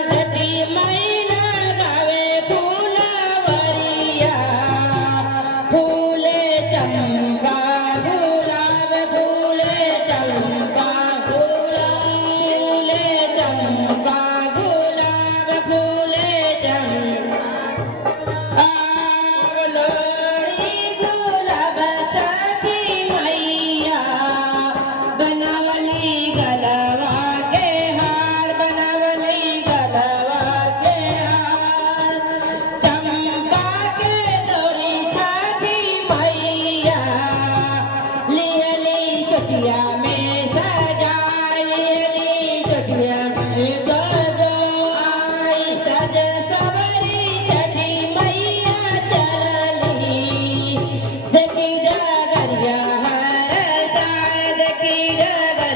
Let's see my.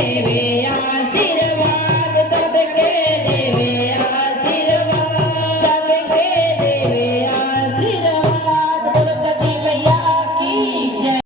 baby.